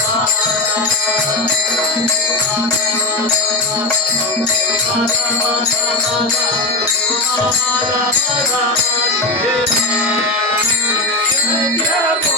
Yeah, boy.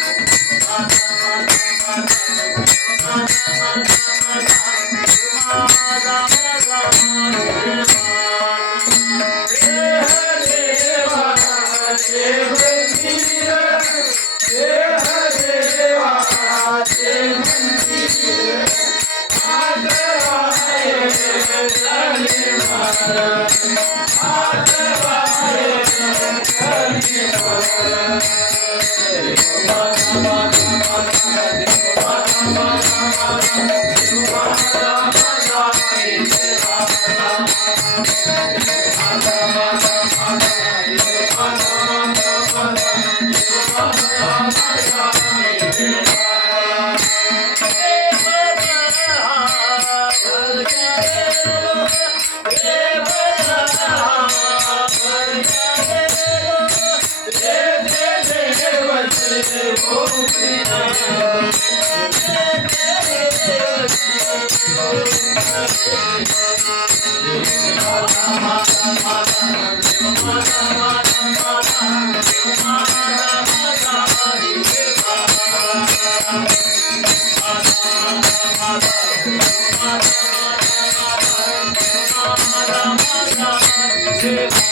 Thank you. Yeah.